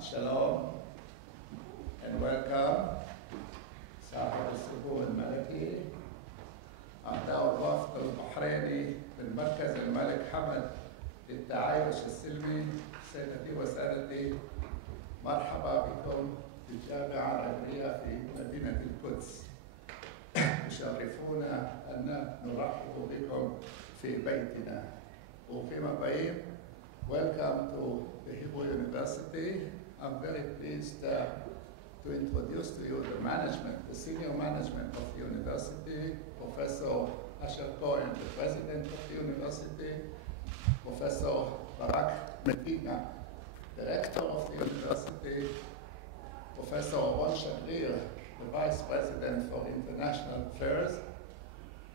Shalom and welcome. صاحب السمو الملكي أعضاء الوفد البحريني بالمركز الملك حمد للتعايش السلمي. سيدتي وسادتي، مرحبا بكم في الجامعة العبرية في مدينة القدس. يشرفونا أن نرحب بكم في بيتنا. وفيما بعيد, welcome to the Hebrew University. I'm very pleased to introduce to you the management, the senior management of the university, Professor Asher Cohen, the president of the university, Professor Barak Medina, director of the university, Professor Ron Shagrir, the vice president for international affairs,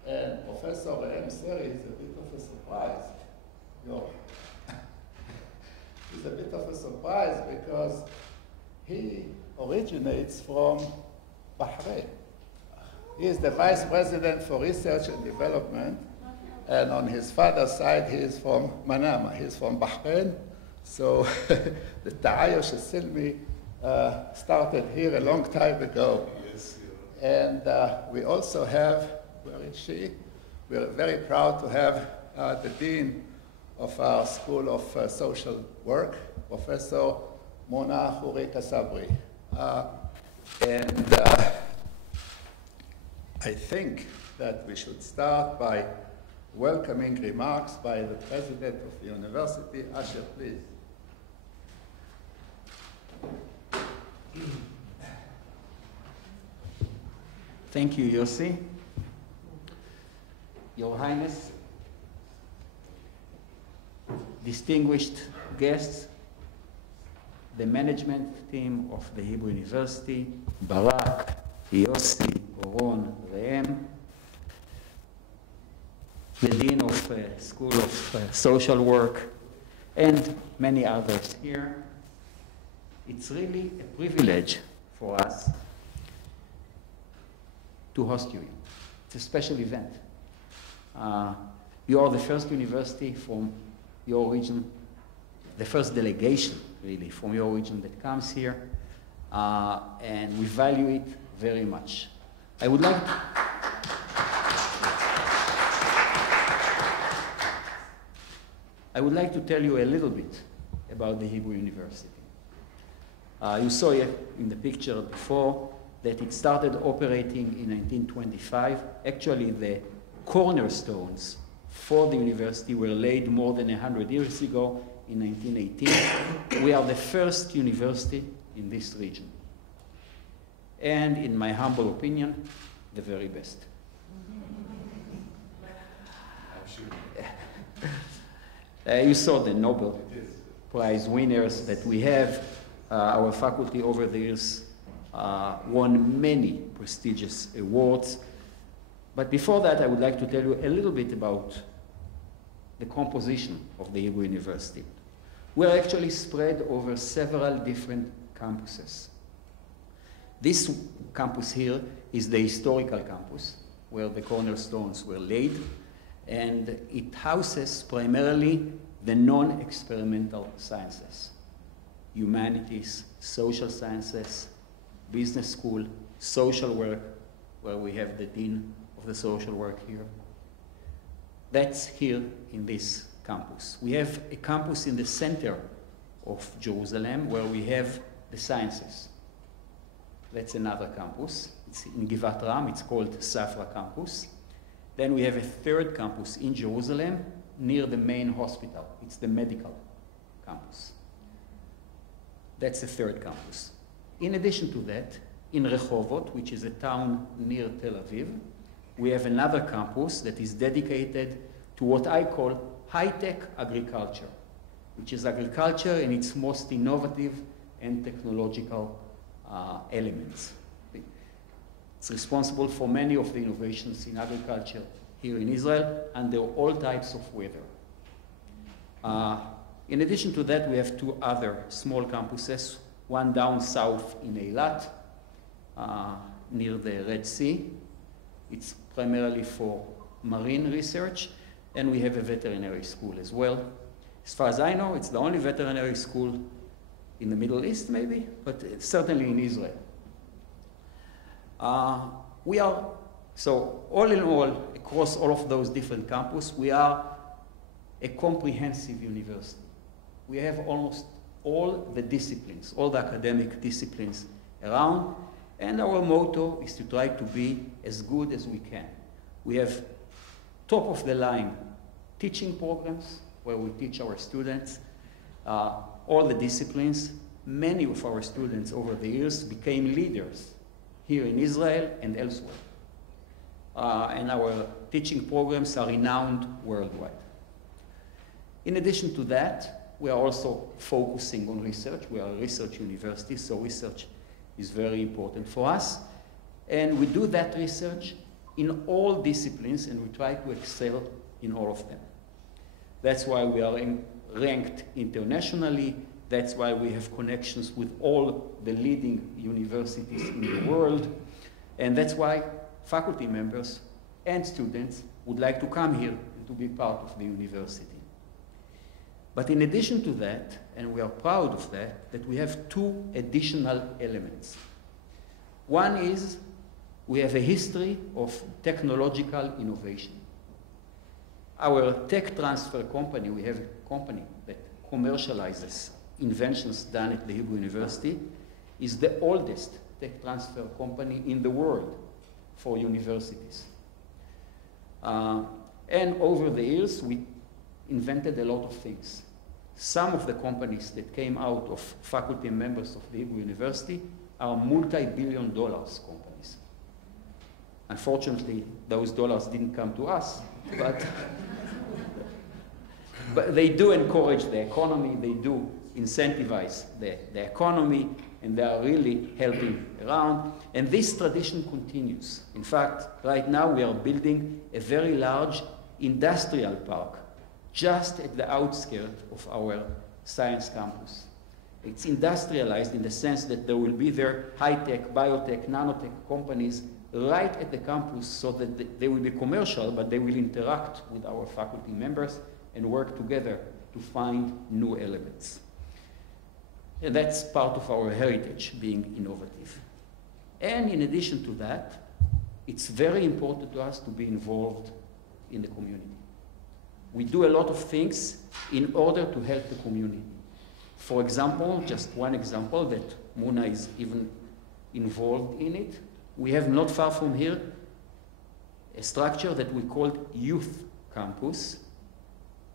and Professor M. Seri is a bit of a surprise. It's a bit of a surprise because he originates from Bahrain. He is the vice president for research and development, and on his father's side, he is from Manama. He's from Bahrain. So the Ta'ayush al-Silmi started here a long time ago. Yes, yeah. And we also have, where is she? We're very proud to have the dean of our School of Social Work, Professor Mona Khoury-Kassabri. And I think that we should start by welcoming remarks by the president of the university. Asher, please. Thank you, Yossi. Your Highness, distinguished guests, the management team of the Hebrew University, Barak, Yossi, Oron, Reem, the Dean of School of Social Work, and many others here. It's really a privilege for us to host you. It's a special event. You are the first university from your region, the first delegation, really, from your region that comes here, and we value it very much. I would like to tell you a little bit about the Hebrew University. You saw it in the picture before that it started operating in 1925. Actually, the cornerstones for the university were laid more than 100 years ago in 1918. We are the first university in this region. And in my humble opinion, the very best. You saw the Nobel Prize winners that we have. Our faculty over the years won many prestigious awards. But before that, I would like to tell you a little bit about the composition of the Hebrew University. We're actually spread over several different campuses. This campus here is the historical campus, where the cornerstones were laid, and it houses primarily the non-experimental sciences: humanities, social sciences, business school, social work, where we have the dean of the social work here. That's here in this campus. We have a campus in the center of Jerusalem where we have the sciences. That's another campus. It's in Givat Ram. It's called Safra campus. Then we have a third campus in Jerusalem near the main hospital. It's the medical campus. That's the third campus. In addition to that, in Rehovot, which is a town near Tel Aviv, we have another campus that is dedicated to what I call high-tech agriculture, which is agriculture in its most innovative and technological elements. It's responsible for many of the innovations in agriculture here in Israel under all types of weather. In addition to that, we have two other small campuses, one down south in Eilat, near the Red Sea. It's primarily for marine research, and we have a veterinary school as well. As far as I know, it's the only veterinary school in the Middle East maybe, but certainly in Israel. So all in all, across all of those different campuses, we are a comprehensive university. We have almost all the disciplines, all the academic disciplines around, and our motto is to try to be as good as we can. We have top-of-the-line teaching programs where we teach our students all the disciplines. Many of our students over the years became leaders here in Israel and elsewhere. And our teaching programs are renowned worldwide. In addition to that, we are also focusing on research. We are a research university, so research is very important for us. And we do that research in all disciplines, and we try to excel in all of them. That's why we are ranked internationally. That's why we have connections with all the leading universities in the world. And that's why faculty members and students would like to come here and to be part of the university. But in addition to that, and we are proud of that, that we have two additional elements. One is we have a history of technological innovation. Our tech transfer company, we have a company that commercializes inventions done at the Hebrew University, is the oldest tech transfer company in the world for universities. And over the years, we invented a lot of things. Some of the companies that came out of faculty members of the Hebrew University are multi-billion-dollar companies. Unfortunately, those dollars didn't come to us, but they do encourage the economy, they do incentivize the economy, and they are really helping around. And this tradition continues. In fact, right now we are building a very large industrial park just at the outskirts of our science campus. It's industrialized in the sense that there will be there high-tech, biotech, nanotech companies right at the campus so that they will be commercial, but they will interact with our faculty members and work together to find new elements. And that's part of our heritage, being innovative. And in addition to that, it's very important to us to be involved in the community. We do a lot of things in order to help the community. For example, just one example that Muna is even involved in it, we have not far from here a structure that we call Youth Campus.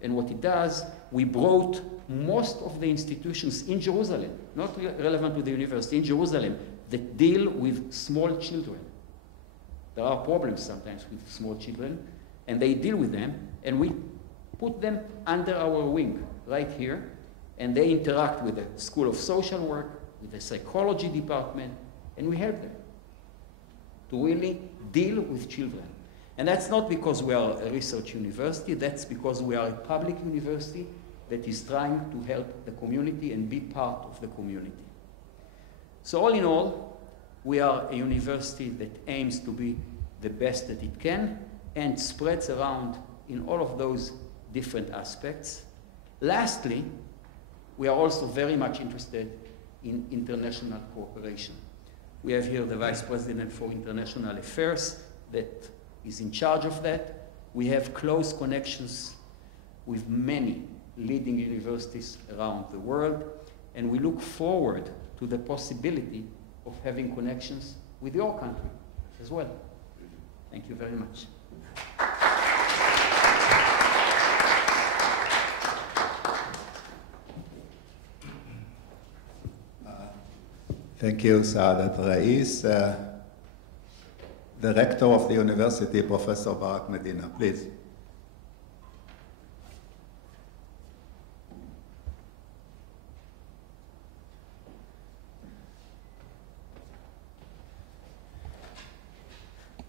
And what it does, we brought most of the institutions in Jerusalem, not relevant to the university, in Jerusalem, that deal with small children. There are problems sometimes with small children, and they deal with them, and we put them under our wing right here, and they interact with the School of Social Work, with the psychology department, and we help them to really deal with children. And that's not because we are a research university, that's because we are a public university that is trying to help the community and be part of the community. So all in all, we are a university that aims to be the best that it can and spreads around in all of those different aspects. Lastly, we are also very much interested in international cooperation. We have here the Vice President for International Affairs that is in charge of that. We have close connections with many leading universities around the world, and we look forward to the possibility of having connections with your country as well. Thank you very much. Thank you, Saadat Rais. The rector of the university, Professor Barak Medina, please.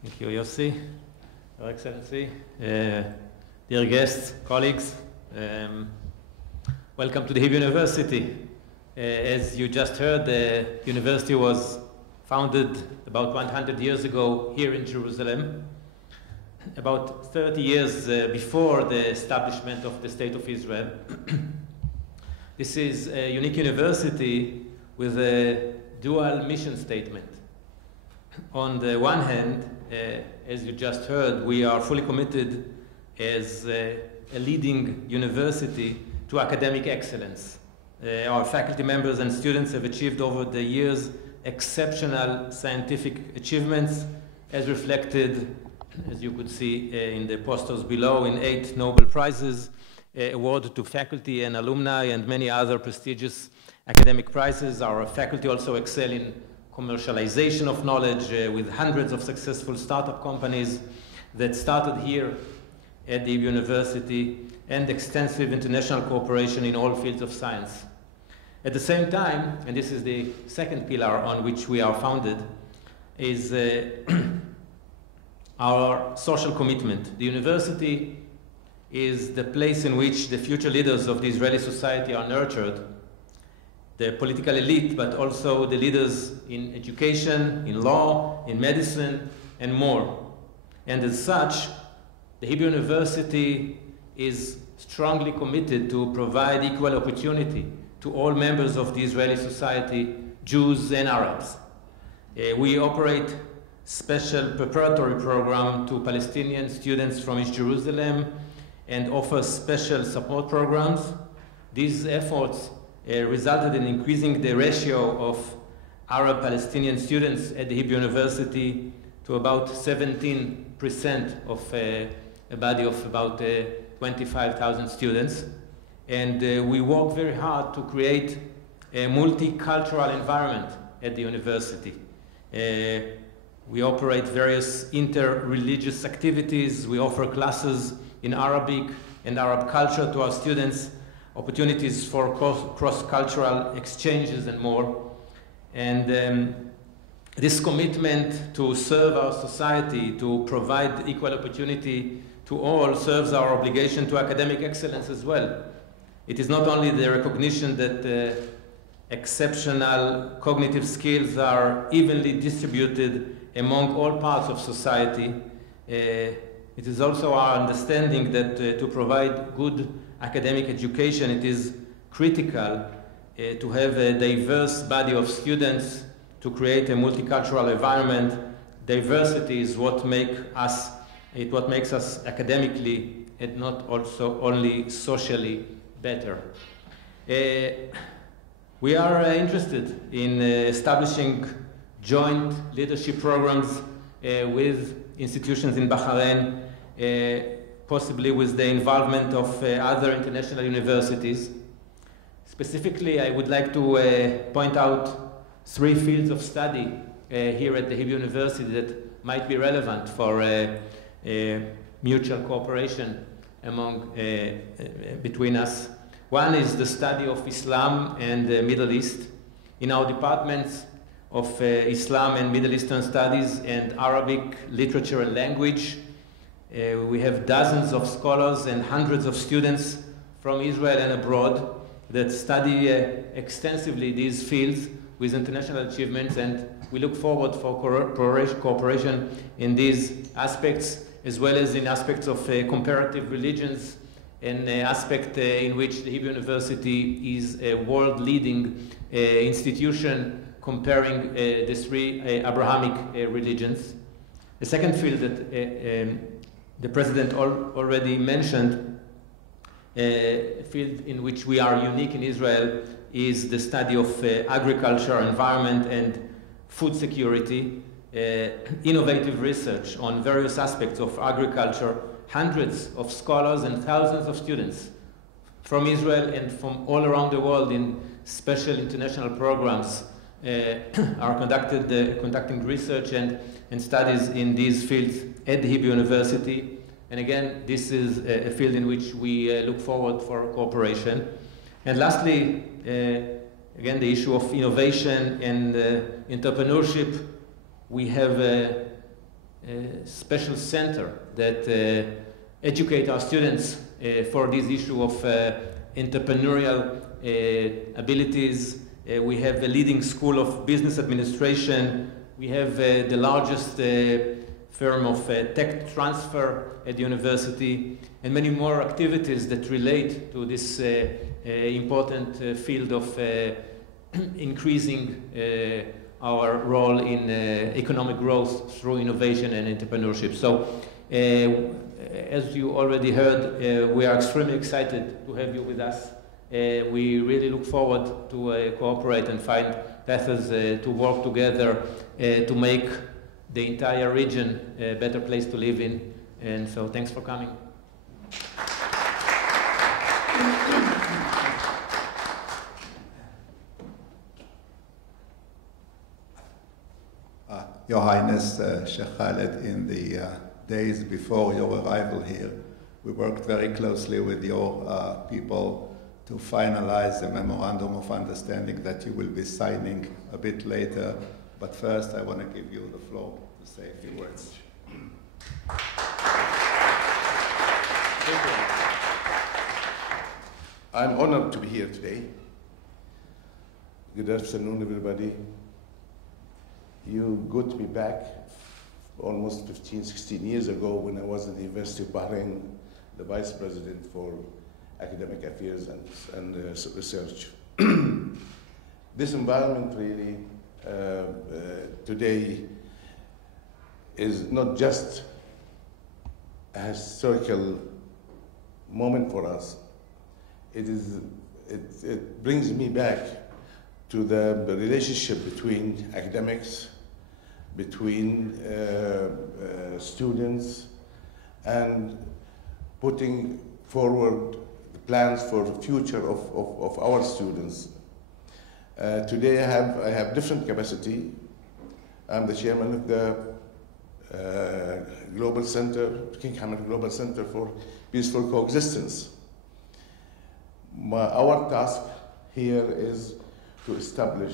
Thank you, Yossi, Your Excellency, dear guests, colleagues. Welcome to the Hebrew University. As you just heard, the university was founded about 100 years ago here in Jerusalem, about 30 years before the establishment of the State of Israel. This is a unique university with a dual mission statement. On the one hand, as you just heard, we are fully committed as a leading university to academic excellence. Our faculty members and students have achieved over the years exceptional scientific achievements, as reflected, as you could see in the posters below, in 8 Nobel Prizes, awarded to faculty and alumni, and many other prestigious academic prizes. Our faculty also excel in commercialization of knowledge with hundreds of successful startup companies that started here at the University, and extensive international cooperation in all fields of science. At the same time, and this is the second pillar on which we are founded, is our social commitment. The university is the place in which the future leaders of the Israeli society are nurtured, the political elite, but also the leaders in education, in law, in medicine, and more. And as such, the Hebrew University is strongly committed to provide equal opportunity to all members of the Israeli society, Jews and Arabs. We operate special preparatory program to Palestinian students from East Jerusalem and offer special support programs. These efforts resulted in increasing the ratio of Arab-Palestinian students at the Hebrew University to about 17% of a body of about 25,000 students. And we work very hard to create a multicultural environment at the university. We operate various inter-religious activities. We offer classes in Arabic and Arab culture to our students, opportunities for cross-cultural exchanges and more. And this commitment to serve our society, to provide equal opportunity to all, serves our obligation to academic excellence as well. It is not only the recognition that exceptional cognitive skills are evenly distributed among all parts of society. It is also our understanding that to provide good academic education, it is critical to have a diverse body of students, to create a multicultural environment. Diversity is what makes us academically and not also only socially better. We are interested in establishing joint leadership programs with institutions in Bahrain, possibly with the involvement of other international universities. Specifically, I would like to point out 3 fields of study here at the Hebrew University that might be relevant for mutual cooperation between us. One is the study of Islam and the Middle East. In our departments of Islam and Middle Eastern Studies and Arabic Literature and Language, we have dozens of scholars and hundreds of students from Israel and abroad that study extensively these fields with international achievements, and we look forward for cooperation in these aspects, as well as in aspects of comparative religions, an aspect in which the Hebrew University is a world-leading institution comparing the 3 Abrahamic religions. The second field that the President already mentioned, a field in which we are unique in Israel, is the study of agriculture, environment, and food security, innovative research on various aspects of agriculture. Hundreds of scholars and thousands of students from Israel and from all around the world in special international programs are conducting research and studies in these fields at the Hebrew University. And again, this is a field in which we look forward for cooperation. And lastly, again, the issue of innovation and entrepreneurship. We have a special center that educate our students for this issue of entrepreneurial abilities. We have a leading school of business administration. We have the largest firm of tech transfer at the university, and many more activities that relate to this important field of increasing our role in economic growth through innovation and entrepreneurship. So, as you already heard, we are extremely excited to have you with us. We really look forward to cooperate and find paths to work together to make the entire region a better place to live in. And so thanks for coming. Your Highness, Sheikh Khaled, in the days before your arrival here, we worked very closely with your people to finalize the Memorandum of Understanding that you will be signing a bit later. But first, I want to give you the floor to say a few words. I'm honored to be here today. Good afternoon, everybody. You got me back almost 15, 16 years ago when I was at the University of Bahrain, the Vice President for Academic Affairs and Research. This environment really today is not just a historical moment for us. It brings me back to the relationship between academics, between students, and putting forward the plans for the future of our students. Today I have different capacity. I'm the chairman of the Global Center, King Hamad Global Center for Peaceful Coexistence. Our task here is to establish,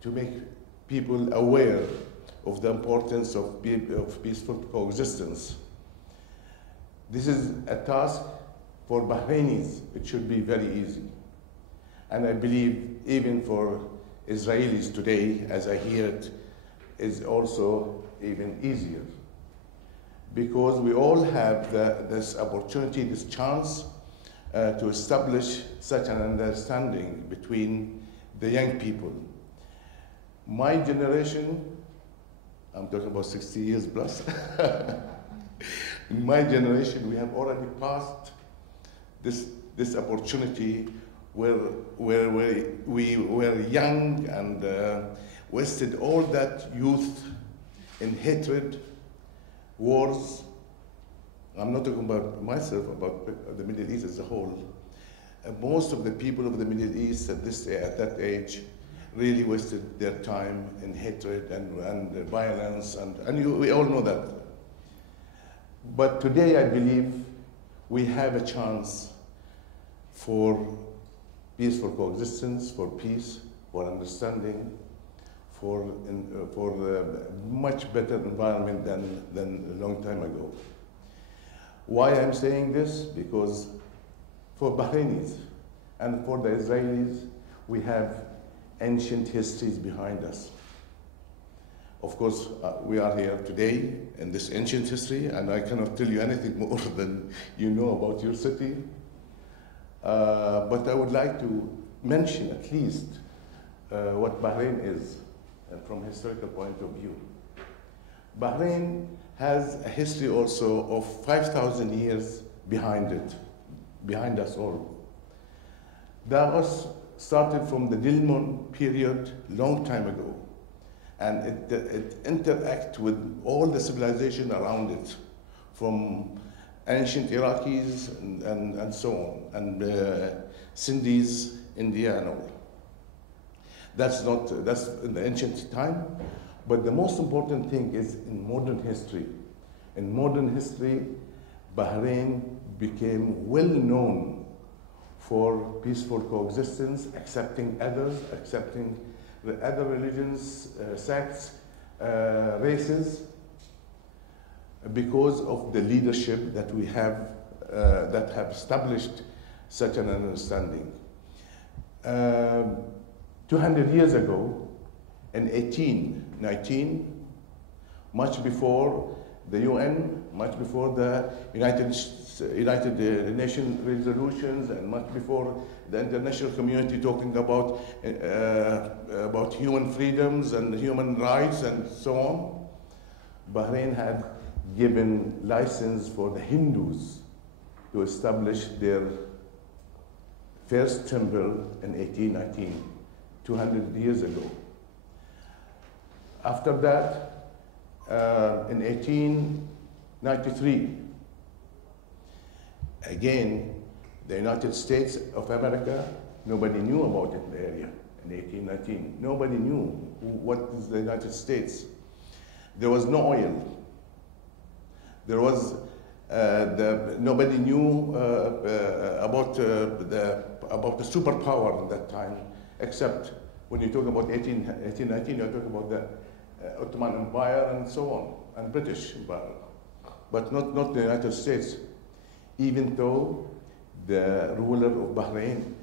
to make people aware of the importance of peaceful coexistence. This is a task for Bahrainis. It should be very easy. And I believe even for Israelis today, as I hear it, is also even easier. Because we all have this opportunity, this chance to establish such an understanding between the young people. My generation, I'm talking about 60 years plus, in my generation we have already passed this opportunity where we were young and wasted all that youth in hatred, wars. I'm not talking about myself, about the Middle East as a whole. Most of the people of the Middle East at that age really wasted their time in hatred and violence, and we all know that. But today I believe we have a chance for peaceful coexistence, for peace, for understanding, for a much better environment than a long time ago. Why I'm saying this? Because for Bahrainis and for the Israelis, we have ancient histories behind us. Of course, we are here today in this ancient history, and I cannot tell you anything more than you know about your city. But I would like to mention at least what Bahrain is from a historical point of view. Bahrain has a history also of 5,000 years behind it, behind us all. That was started from the Dilmun period long time ago, and it interacts with all the civilization around it, from ancient Iraqis and so on, and Sindhis, India and all. That's in the ancient time, but the most important thing is in modern history. In modern history, Bahrain became well known for peaceful coexistence, accepting others, accepting the other religions, sects, races, because of the leadership that we have, that have established such an understanding. 200 years ago, in 1819, much before the UN, much before the United Nations resolutions, and much before the international community talking about human freedoms and human rights and so on. Bahrain had given license for the Hindus to establish their first temple in 1819, 200 years ago. After that, in 1893, again, the United States of America, nobody knew about it in the area in 1819. Nobody knew what is the United States. There was no oil. There was, nobody knew about the superpower at that time, except when you talk about 1819, you're talking about the Ottoman Empire and so on, and British Empire, but not the United States, even though the ruler of Bahrain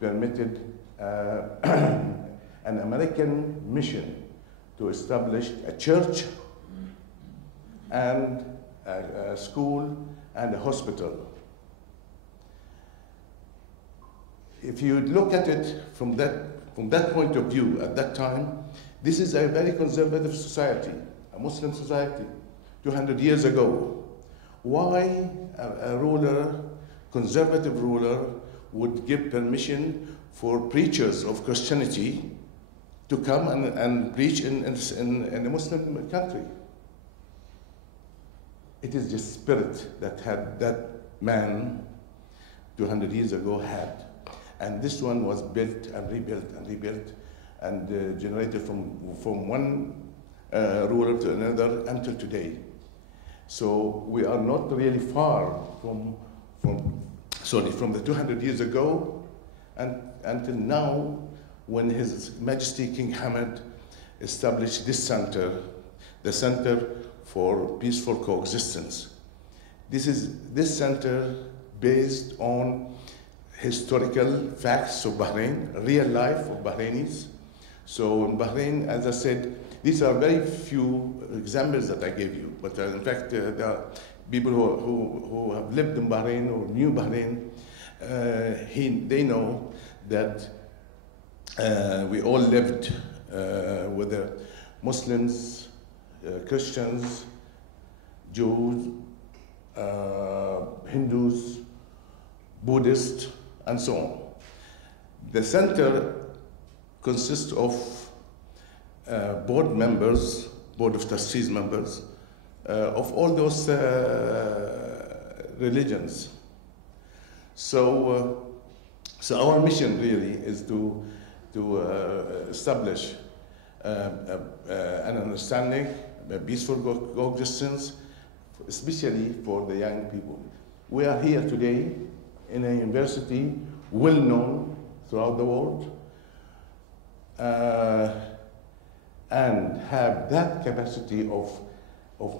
permitted an American mission to establish a church and a school and a hospital. If you look at it from that point of view at that time, this is a very conservative society, a Muslim society, 200 years ago. Why a ruler, conservative ruler, would give permission for preachers of Christianity to come and preach in a Muslim country? It is the spirit that man 200 years ago had. And this one was built and rebuilt and rebuilt and generated from one ruler to another until today. So we are not really far from the 200 years ago and until now, when His Majesty King Hamad established this center, the Center for Peaceful Coexistence. This center based on historical facts of Bahrain, real life of Bahrainis. So in Bahrain, as I said, these are very few examples that I gave you, but in fact, there are people who have lived in Bahrain or knew Bahrain. They know that we all lived with the Muslims, Christians, Jews, Hindus, Buddhists, and so on. The center consists of board members, Board of Trustees members, of all those religions. So our mission really is to establish an understanding, a peaceful coexistence, especially for the young people. We are here today in a university well known throughout the world, and have that capacity of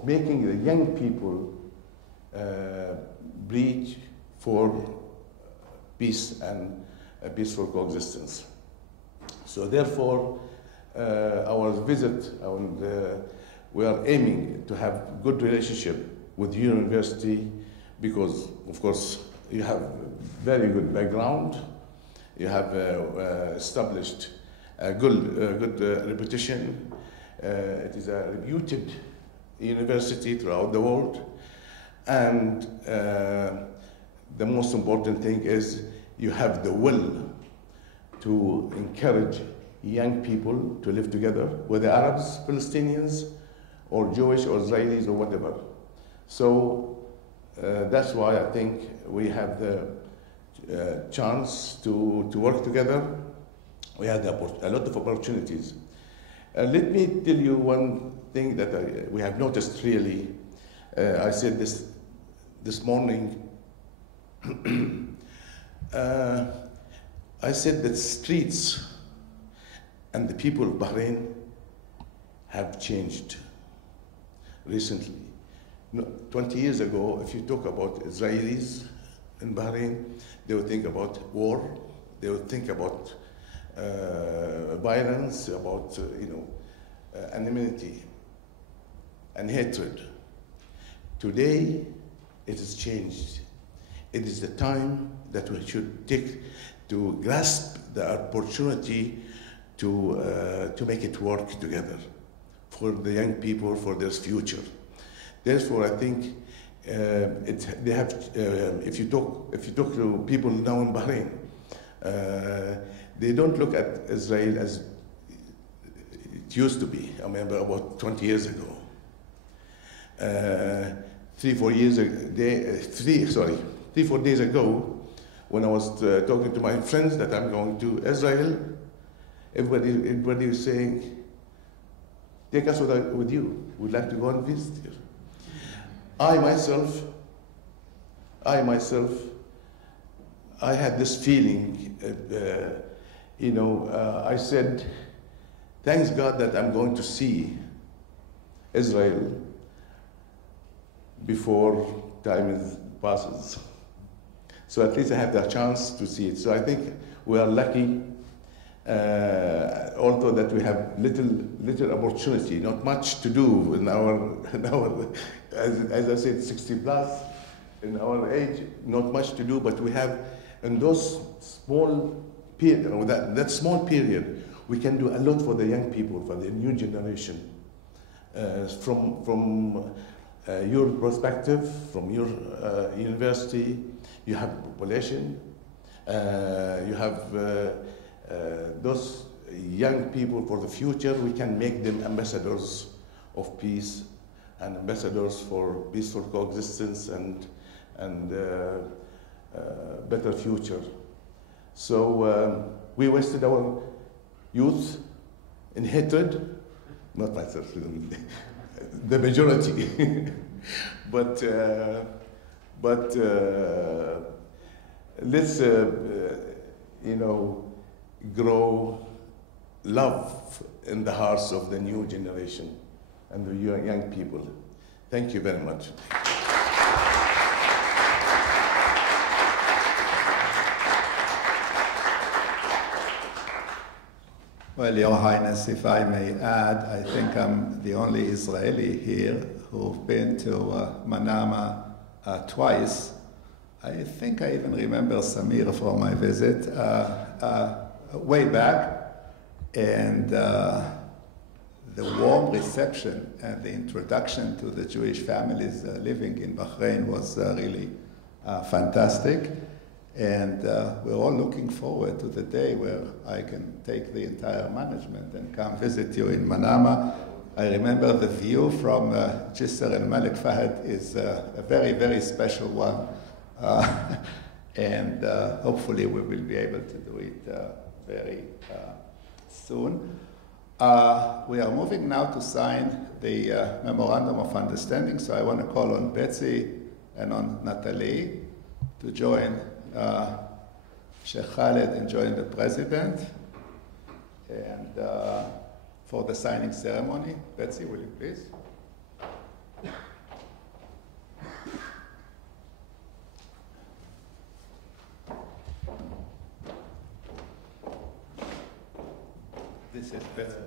making the young people breach for peace and a peaceful coexistence. So therefore, our visit, we are aiming to have good relationship with the university because, of course, you have very good background, you have established a good reputation. It is a reputed university throughout the world, and the most important thing is you have the will to encourage young people to live together, whether Arabs, Palestinians, or Jewish, or Israelis, or whatever. So that's why I think we have the chance to work together. We had a lot of opportunities. Let me tell you one thing that we have noticed really. I said this morning. I said that streets and the people of Bahrain have changed recently. 20 years ago, if you talk about Israelis in Bahrain, they would think about war, they would think about violence, about anonymity and hatred. Today, it has changed. It is the time that we should take to grasp the opportunity to make it work together for the young people, for their future. Therefore, I think they have. If you talk to people now in Bahrain, they don't look at Israel as it used to be. I remember about 20 years ago. 3-4 days ago, when I was talking to my friends that I'm going to Israel, everybody was saying, take us with you. We'd like to go and visit you. I myself, I had this feeling, I said, thanks God that I'm going to see Israel before time passes. So at least I have the chance to see it. So I think we are lucky, although that we have little opportunity, not much to do in our as I said, 60 plus, in our age, not much to do, but we have, in those small period, or that small period, we can do a lot for the young people, for the new generation. From your perspective, from your university, you have population, you have those young people for the future. We can make them ambassadors of peace and ambassadors for peaceful coexistence and better future. So we wasted our youth in hatred, not myself, the majority, but let's grow love in the hearts of the new generation and the young people. Thank you very much. Well, Your Highness, if I may add, I think I'm the only Israeli here who've been to Manama twice. I think I even remember Samir from my visit way back. And the warm reception and the introduction to the Jewish families living in Bahrain was really fantastic. And we're all looking forward to the day where I can take the entire management and come visit you in Manama. I remember the view from Jisr al-Malik Fahd is a very, very special one. And hopefully we will be able to do it very soon. We are moving now to sign the Memorandum of Understanding, so I want to call on Betsy and on Natalie to join Sheikh Khaled and join the President. And for the signing ceremony, Betsy, will you please? This is Betsy.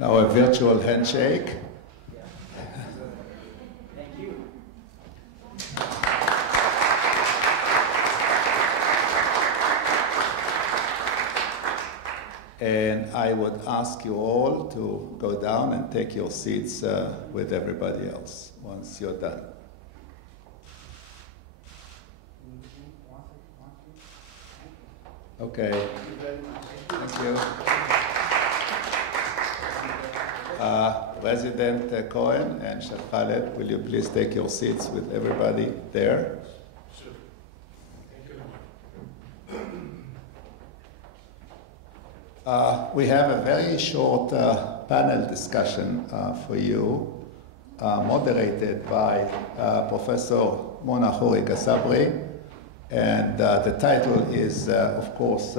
Now a virtual handshake. Thank you. And I would ask you all to go down and take your seats with everybody else once you're done. Okay. Thank you. President Cohen and Sheikh Khaled, will you please take your seats with everybody there? Sure. Thank you. We have a very short panel discussion for you, moderated by Professor Mona Khoury-Gassabri, and the title is, of course,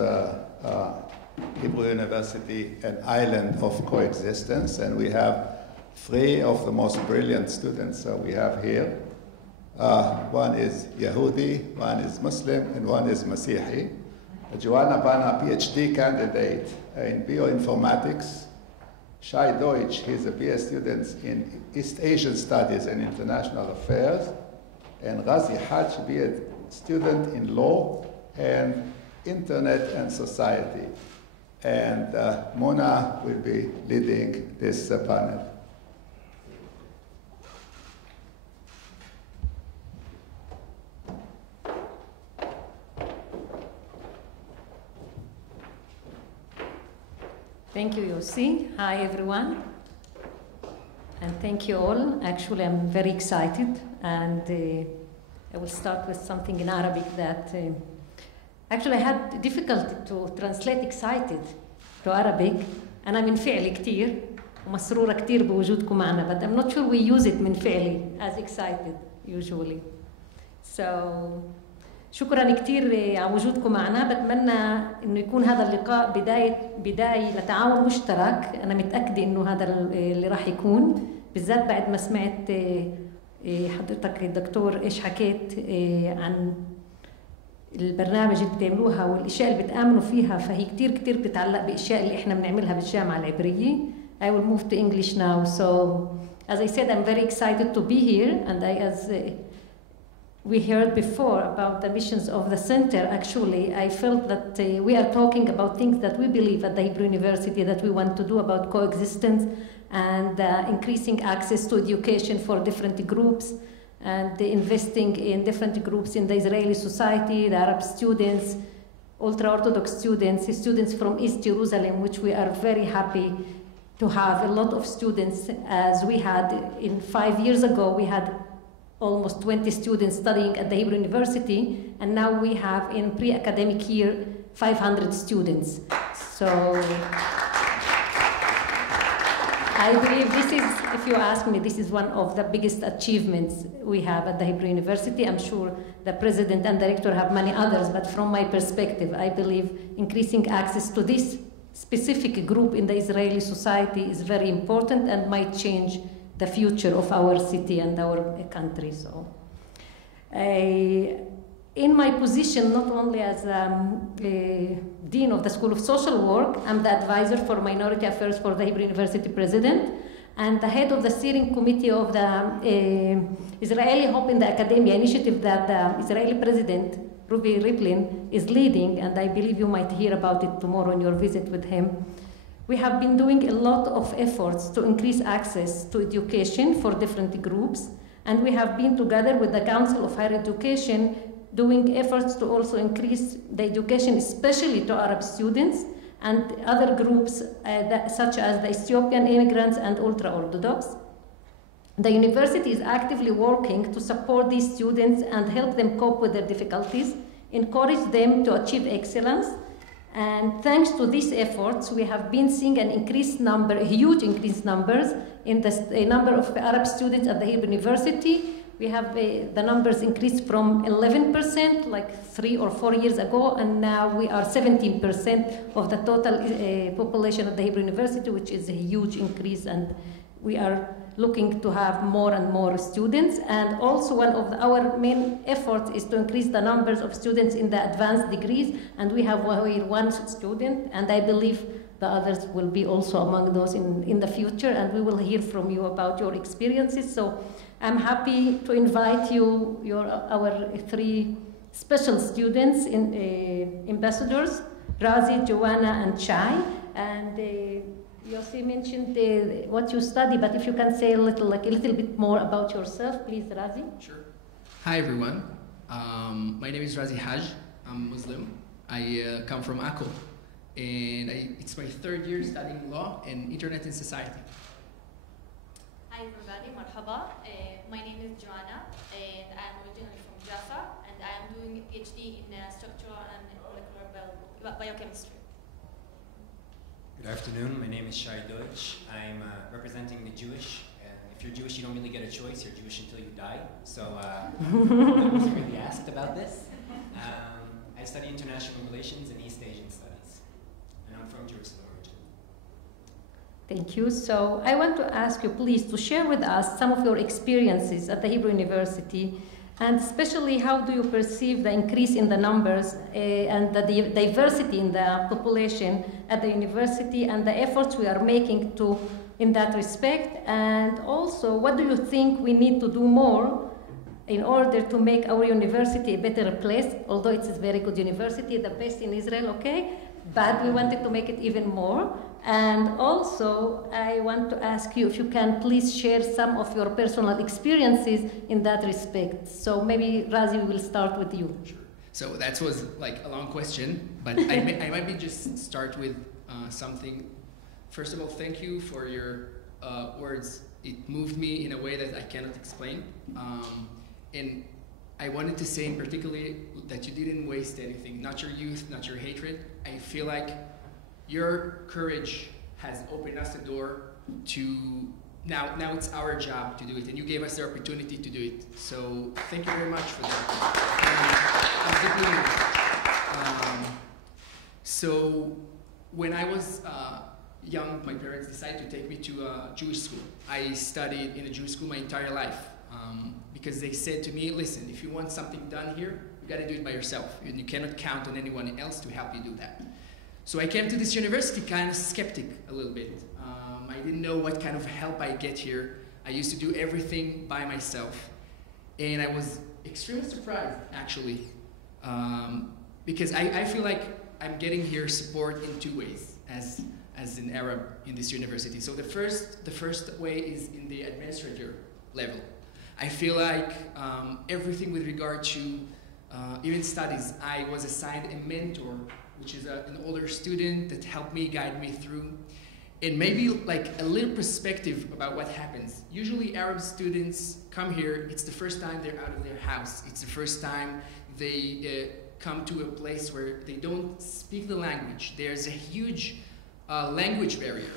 Hebrew University, an island of coexistence, and we have three of the most brilliant students we have here. One is Yehudi, one is Muslim, and one is Masihi. Joanna Bana, PhD candidate in bioinformatics. Shai Deutsch, he's a BS student in East Asian Studies and International Affairs. And Razi Haj, BA student in law and internet and society. And Mona will be leading this panel. Thank you, Yossi. Hi, everyone. And thank you all. Actually, I'm very excited. And I will start with something in Arabic that actually I had difficulty to translate excited to Arabic. أنا من فعلي كتير ومسرورة كتير بوجودكم معنا. But I'm not sure we use it من فعلي as excited usually. So شكرا كتير على وجودكم معنا. بتمنى انه يكون هذا اللقاء بداية لتعاون مشترك. انا متأكدة انه هذا اللي راح يكون بالذات بعد ما سمعت حضرتك الدكتور ايش حكيت عن البرنامج اللي بتعملوها والاشياء اللي بتآمنوا فيها، فهي كتير بتتعلق باشياء اللي احنا بنعملها بالجامعة العبرية. I will move to English now. So as I said, I'm very excited to be here, and as we heard before about the missions of the center, actually, I felt that we are talking about things that we believe at the Hebrew University that we want to do about coexistence and increasing access to education for different groups and investing in different groups in the Israeli society, the Arab students, ultra-Orthodox students, students from East Jerusalem, which we are very happy to have a lot of students. As we had 5 years ago, we had almost 20 students studying at the Hebrew University, and now we have in pre-academic year 500 students. So I believe this is, if you ask me, this is one of the biggest achievements we have at the Hebrew University. I'm sure the president and director have many others, but from my perspective, I believe increasing access to this specific group in the Israeli society is very important and might change the future of our city and our country. So, in my position, not only as Dean of the School of Social Work, I'm the advisor for Minority Affairs for the Hebrew University President, and the head of the steering committee of the Israeli Hope in the Academia initiative that the Israeli President, Ruvi Rivlin, is leading, and I believe you might hear about it tomorrow in your visit with him. We have been doing a lot of efforts to increase access to education for different groups, and we have been together with the Council of Higher Education doing efforts to also increase the education, especially to Arab students and other groups such as the Ethiopian immigrants and ultra-Orthodox. The university is actively working to support these students and help them cope with their difficulties, encourage them to achieve excellence. And thanks to these efforts, we have been seeing an increased number, huge increased numbers in the number of Arab students at the Hebrew University. We have the numbers increased from 11% like 3 or 4 years ago, and now we are 17% of the total population at the Hebrew University, which is a huge increase, and we are looking to have more and more students. And also one of our main efforts is to increase the numbers of students in the advanced degrees, and we have one student, and I believe the others will be also among those in the future, and we will hear from you about your experiences. So I'm happy to invite you, our three special students, ambassadors, Razi, Joanna, and Chai. And Yossi mentioned what you study, but if you can say a little bit more about yourself, please, Razi. Sure. Hi, everyone. My name is Razi Haj. I'm Muslim. I come from Akko, and it's my third year studying law and internet and society. Hi, everybody. Marhaba. My name is Joanna, and I'm originally from Jaffa, and I'm doing a PhD in structural and molecular biochemistry. Good afternoon, my name is Shai Deutsch. I'm representing the Jewish. If you're Jewish, you don't really get a choice. You're Jewish until you die. So I wasn't really asked about this. I study international relations and East Asian studies. And I'm from Jerusalem originally. Thank you. So I want to ask you, please, to share with us some of your experiences at the Hebrew University, and especially how do you perceive the increase in the numbers and the diversity in the population at the university, and the efforts we are making in that respect, and also what do you think we need to do more in order to make our university a better place, although it's a very good university, the best in Israel, okay? But we wanted to make it even more. And also, I want to ask you if you can please share some of your personal experiences in that respect. So maybe, Razi, we will start with you. Sure. So that was like a long question, but I might be just start with something. First of all, thank you for your words. It moved me in a way that I cannot explain. And I wanted to say in particular that you didn't waste anything, not your youth, not your hatred. I feel like your courage has opened us a door to, now it's our job to do it, and you gave us the opportunity to do it. So thank you very much for that. I'm deeply so when I was young, my parents decided to take me to a Jewish school. I studied in a Jewish school my entire life because they said to me, listen, if you want something done here, you got to do it by yourself, and you cannot count on anyone else to help you do that. So I came to this university kind of skeptic a little bit. I didn't know what kind of help I get here. I used to do everything by myself. And I was extremely surprised, actually, because I feel like I'm getting here support in two ways as an Arab in this university. So the first way is in the administrator level. I feel like everything with regard to even studies, I was assigned a mentor, which is an older student that helped me, guide me through, and maybe like a little perspective about what happens. Usually Arab students come here, it's the first time they're out of their house. It's the first time they come to a place where they don't speak the language. There's a huge language barrier.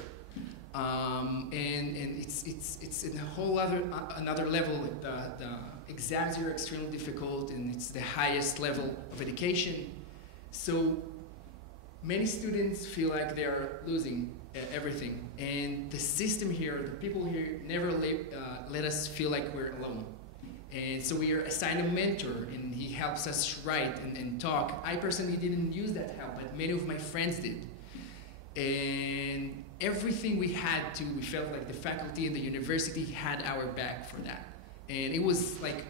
And it's in a whole another level. The exams here are extremely difficult, and it's the highest level of education. So many students feel like they are losing everything, and the system here, the people here, never let us feel like we're alone. And so we are assigned a mentor, and he helps us write and talk. I personally didn't use that help, but many of my friends did. And everything we had to, we felt like the faculty and the university had our back for that. And it was like,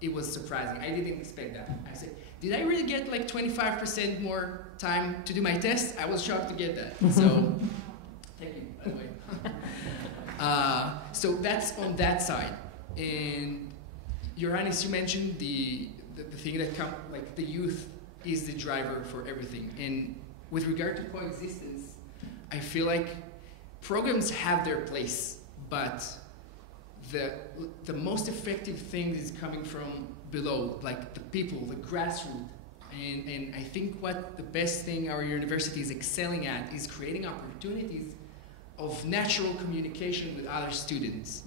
it was surprising. I didn't expect that. I said, did I really get like 25% more time to do my test? I was shocked to get that. So, thank you, by the way. So that's on that side. And Your Highness, you mentioned the thing that like the youth is the driver for everything. And with regard to coexistence, I feel like programs have their place, but the most effective thing is coming from below, like the people, the grassroots. And I think what the best thing our university is excelling at is creating opportunities of natural communication with other students.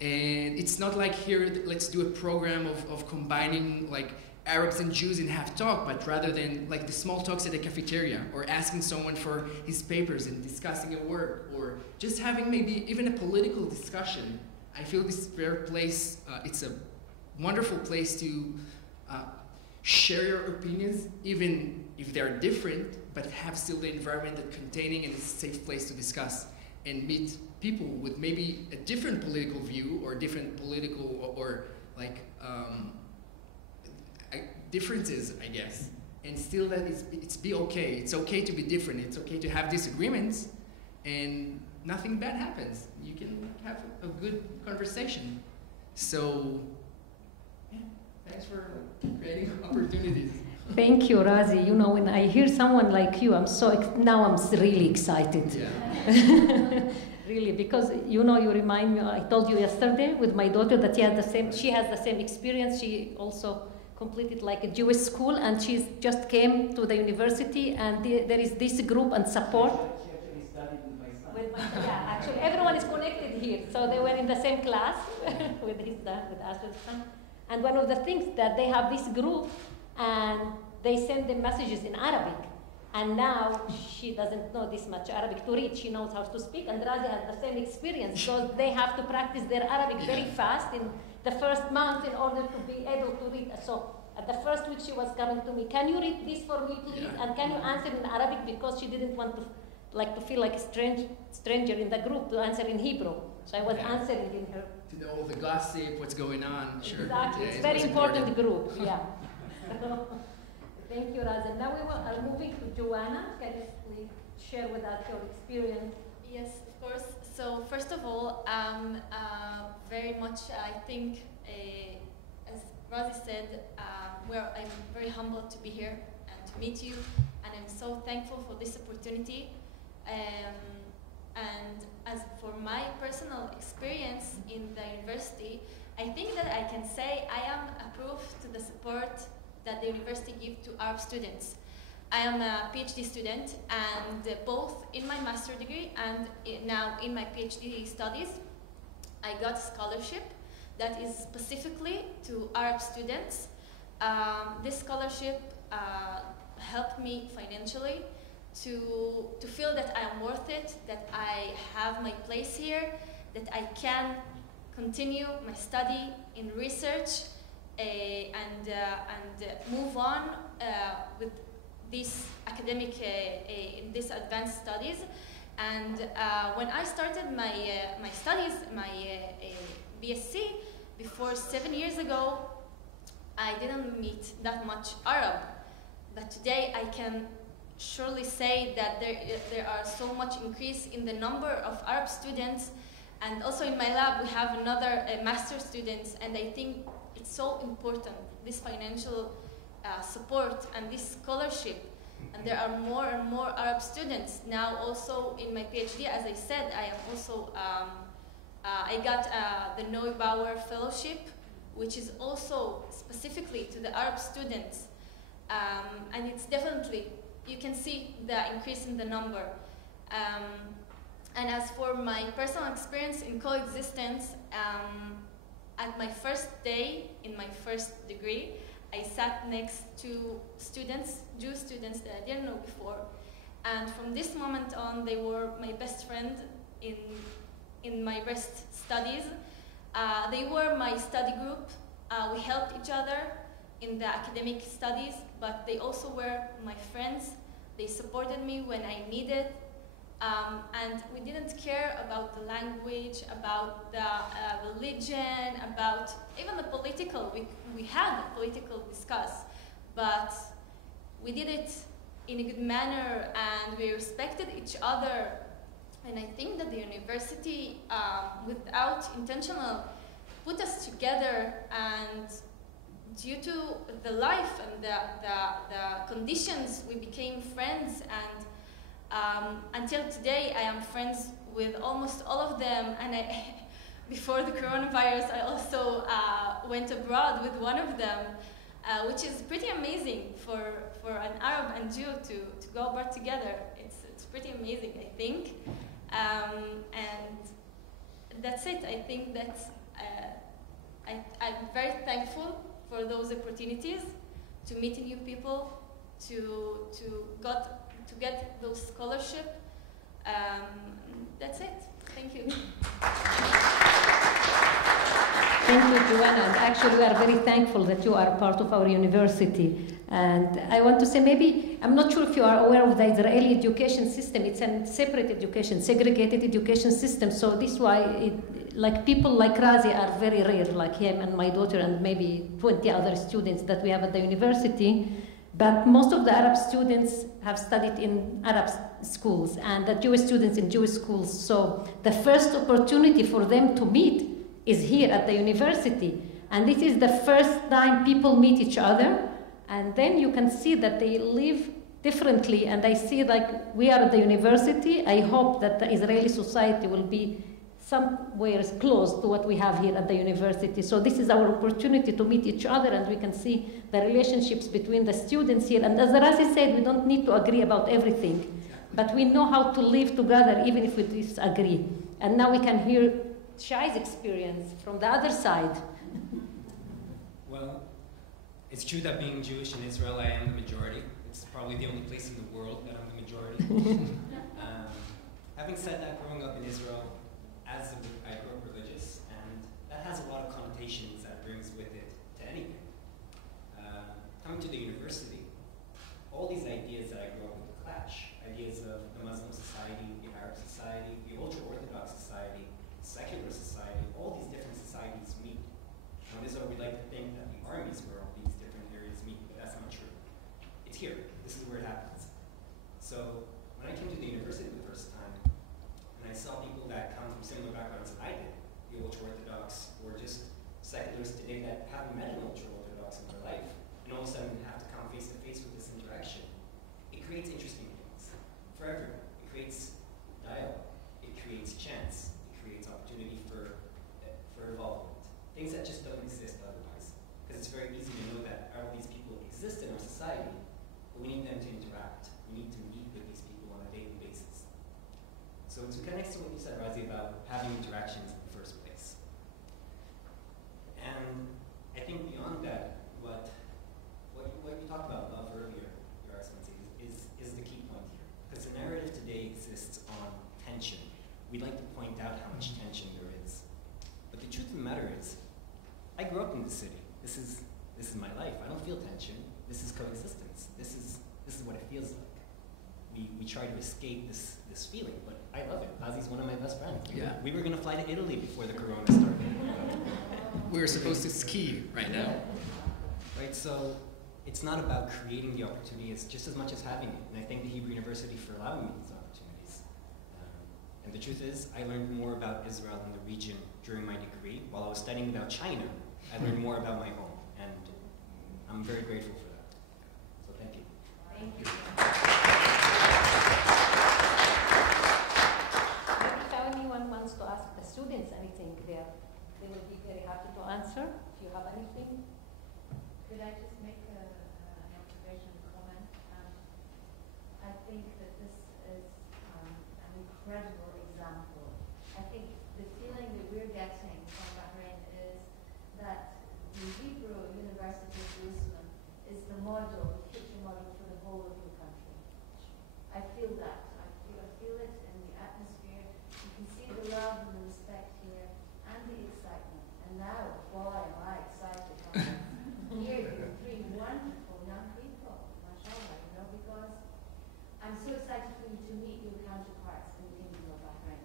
And it's not like here, let's do a program of combining like Arabs and Jews and have talk, but rather than like the small talks at the cafeteria, or asking someone for his papers and discussing a work, or just having maybe even a political discussion. I feel this fair place, it's a wonderful place to share your opinions, even if they are different, but have still the environment that containing and is a safe place to discuss and meet people with maybe a different political view or different political or like differences, I guess. And still that it's be okay. It's okay to be different. It's okay to have disagreements and nothing bad happens. You can have a good conversation. So, yeah, thanks for creating opportunities. Thank you, Razi. You know, when I hear someone like you, now I'm really excited. Yeah. Really, because you know, you remind me, I told you yesterday with my daughter that she has the same experience. She also completed like a Jewish school, and she just came to the university, and there is this group and support. She actually studied with my son. Yeah, actually, everyone is connected here. So they were in the same class with Asher's son. And one of the things that they have this group, and they send them messages in Arabic. And now she doesn't know this much Arabic to read. She knows how to speak, and Razi has the same experience. So they have to practice their Arabic very fast in the first month in order to be able to read. So at the first week she was coming to me, can you read this for me please? Yeah. And can you answer in Arabic, because she didn't want to feel like a stranger in the group, to answer in Hebrew. So I was answering in her. To know the gossip, what's going on, sure. Exactly, Yeah, it's very important group, yeah. Thank you, Razi. Now we are moving to Joanna. Can you please share with us your experience? Yes, of course. So first of all, very much, I think, as Razi said, I'm very humbled to be here and to meet you, and I'm so thankful for this opportunity. And as for my personal experience in the university, I think that I can say I am a proof to the support that the university gives to Arab students. I am a PhD student, and both in my master's degree and now in my PhD studies, I got a scholarship that is specifically to Arab students. This scholarship helped me financially to feel that I am worth it, that I have my place here, that I can continue my study in research and move on with this academic, in this advanced studies. And when I started my studies, my BSc, before 7 years ago, I didn't meet that much Arab. But today I can surely say that there are so much increase in the number of Arab students. And also in my lab, we have another master students, and I think it's so important, this financial support and this scholarship. And there are more and more Arab students. Now also in my PhD, as I said, I am also, I got the Neubauer Fellowship, which is also specifically to the Arab students. And it's definitely, you can see the increase in the number. And as for my personal experience in Coexistence, at my first day in my first degree, I sat next to students, Jewish students that I didn't know before. And from this moment on, they were my best friend in my rest studies. They were my study group. We helped each other in the academic studies, but they also were my friends. They supported me when I needed. And we didn't care about the language, about the religion, about even the political. We had a political discuss, but we did it in a good manner, and we respected each other. And I think that the university, without intentional, put us together, and due to the life and the conditions, we became friends. And until today, I am friends with almost all of them. And before the coronavirus, I also went abroad with one of them, which is pretty amazing for an Arab and Jew to go abroad together. It's pretty amazing, I think. And that's it. I think that I'm very thankful for those opportunities to meet new people, to get those scholarships. That's it. Thank you. Thank you, Joanna. And actually, we are very thankful that you are part of our university. And I want to say, maybe, I'm not sure if you are aware of the Israeli education system. It's a separate education, segregated education system. So this is why, like people like Razi are very rare, like him and my daughter and maybe 20 other students that we have at the university. But most of the Arab students have studied in Arab schools and the Jewish students in Jewish schools. So the first opportunity for them to meet is here at the university. And this is the first time people meet each other. And then you can see that they live differently. And I see like we are at the university. I hope that the Israeli society will be somewhere close to what we have here at the university. So this is our opportunity to meet each other, and we can see the relationships between the students here. And as Razi said, we don't need to agree about everything, but we know how to live together even if we disagree. And now we can hear Shai's experience from the other side. Well, it's true that being Jewish in Israel, I am the majority. It's probably the only place in the world that I'm the majority. Having said that, growing up in Israel, I grew up religious, and that has a lot of connotations that it brings with it to anything. Coming to the university, all these ideas that I grew up with clash. Ideas of the Muslim society, the Arab society, the ultra-Orthodox society, secular society, all these different societies meet. Now in Israel, we like to think that the army is where all these different areas meet, but that's not true. It's here. This is where it happens. So when I came to the university the first time, and I saw people that come from similar backgrounds that I did, the ultra-Orthodox or just secularists today that haven't met an ultra-Orthodox in their life, and all of a sudden have to come face-to-face with this interaction, it creates interesting things for everyone. It creates dialogue. It creates chance. It creates opportunity for involvement. Things that just don't exist otherwise. Because it's very easy to know that all these people exist in our society, but we need them to interact. We need to meet with these people on a daily basis. So to connect to what you said, Razi, about having interactions in the first place. And I think beyond that, what you talked about, love, earlier, Your Excellency, is the key point here. Because the narrative today exists on tension. We like to point out how much tension there is. But the truth of the matter is, I grew up in the city. This is my life. I don't feel tension. This is coexistence. This is what it feels like. We try to escape this feeling, but I love it. Razi's one of my best friends. Yeah. We were going to fly to Italy before the corona started. We're supposed to ski right now. Right, so it's not about creating the opportunity, it's just as much as having it. And I thank the Hebrew University for allowing me these opportunities. And the truth is, I learned more about Israel and the region during my degree. While I was studying about China, I learned more about my home. And I'm very grateful for that. So thank you. Thank you. If anyone wants to ask the students anything there, they will be very happy to answer. If you have anything. Could I just make an observation comment? I think that this is an incredible example. I think the feeling that we're getting from Bahrain is that the Hebrew University of Jerusalem is the model, the future model for the whole of your country. I feel that. I feel it in the atmosphere. You can see the love and the respect here and the excitement. And now, boy, am I excited. Here, these three wonderful young people, mashallah, you know, because I'm so excited for you to meet your counterparts in the Kingdom of Bahrain.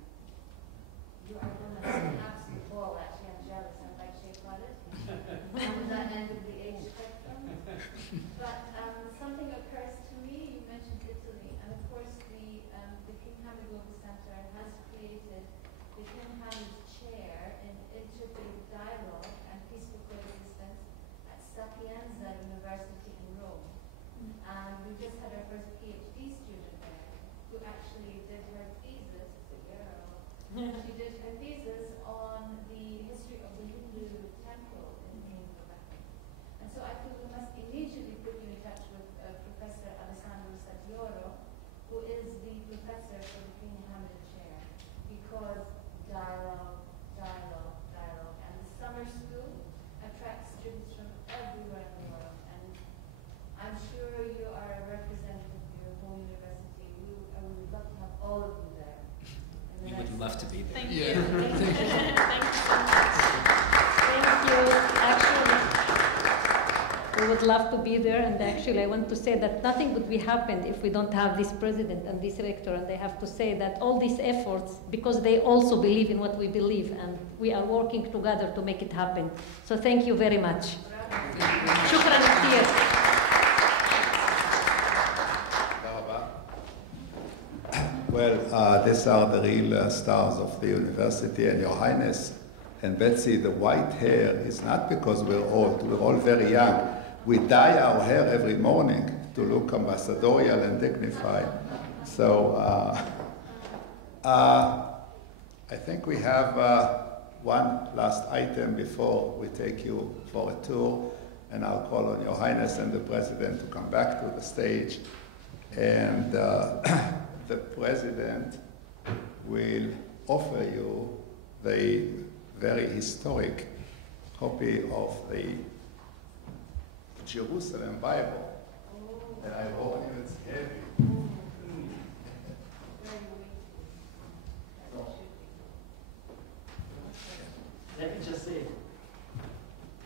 You are going to have an absolute ball. Actually, I'm jealous. I'm like Sheikh Khalid. I'm at that end of the age spectrum. But would love to be there, and actually I want to say that nothing would be happened if we don't have this president and this rector, and I have to say that all these efforts, because they also believe in what we believe, and we are working together to make it happen. So thank you very much. شكرا كثير. Well, these are the real stars of the university, and Your Highness and Betsy, the white hair is not because we're old, we're all very young. We dye our hair every morning to look ambassadorial and dignified. So I think we have one last item before we take you for a tour, and I'll call on Your Highness and the President to come back to the stage. And the President will offer you the very historic copy of the Jerusalem Bible. And I warn you, it's heavy.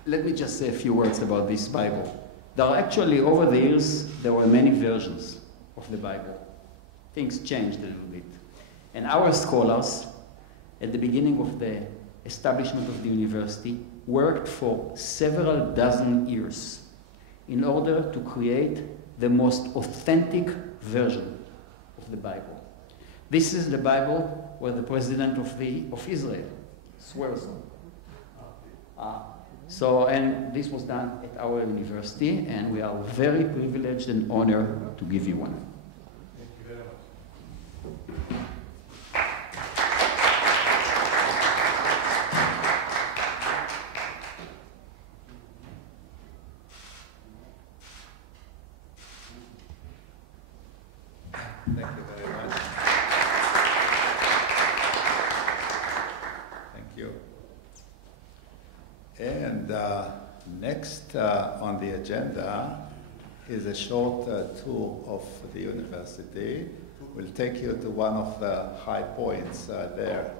Let me just say a few words about this Bible. There are actually, over the years, there were many versions of the Bible. Things changed a little bit. And our scholars, at the beginning of the establishment of the university, worked for several dozen years in order to create the most authentic version of the Bible. This is the Bible where the President of Israel swears on. And this was done at our university, and we are very privileged and honored to give you one. Thank you very much. Thank you very much. Thank you. And next on the agenda is a short tour of the university. We'll take you to one of the high points there,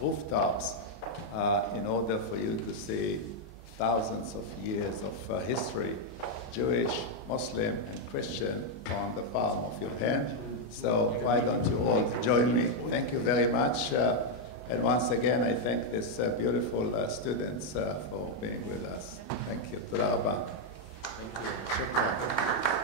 rooftops, in order for you to see thousands of years of history, Jewish, Muslim, and Christian, on the palm of your hand. So why don't you all join me? Thank you very much. And once again, I thank these beautiful students for being with us. Thank you. Toda rabba. Thank you. Shukran.